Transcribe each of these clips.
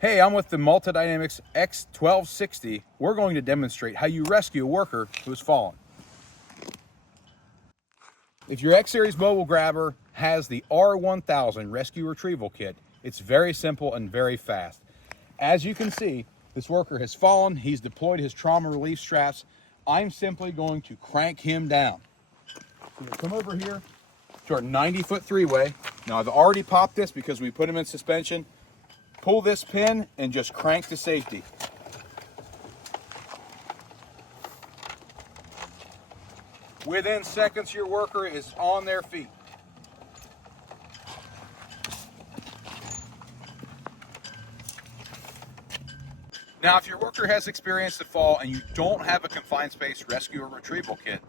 Hey, I'm with the Malta Dynamics X1260. We're going to demonstrate how you rescue a worker who has fallen. If your XSERIES mobile grabber has the R1000 Rescue Retrieval Kit, it's very simple and very fast. As you can see, this worker has fallen. He's deployed his trauma relief straps. I'm simply going to crank him down. So come over here to our 90-foot three-way. Now I've already popped this because we put him in suspension. Pull this pin and just crank to safety. Within seconds, your worker is on their feet. Now, if your worker has experienced a fall and you don't have a confined space rescue or retrieval kit,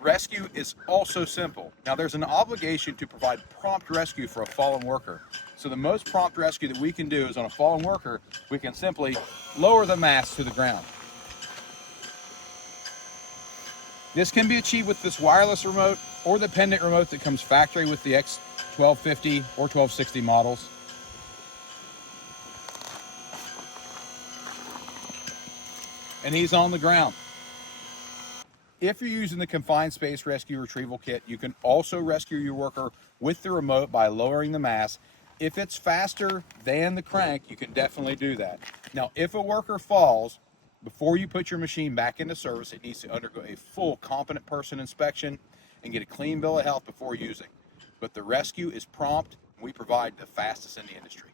rescue is also simple. Now, there's an obligation to provide prompt rescue for a fallen worker. So the most prompt rescue that we can do is on a fallen worker, we can simply lower the mast to the ground. This can be achieved with this wireless remote or the pendant remote that comes factory with the X1250 or 1260 models. And he's on the ground. If you're using the Confined Space Rescue Retrieval Kit, you can also rescue your worker with the remote by lowering the mast. If it's faster than the crank, you can definitely do that. Now, if a worker falls, before you put your machine back into service, it needs to undergo a full competent person inspection and get a clean bill of health before using. But the rescue is prompt, and we provide the fastest in the industry.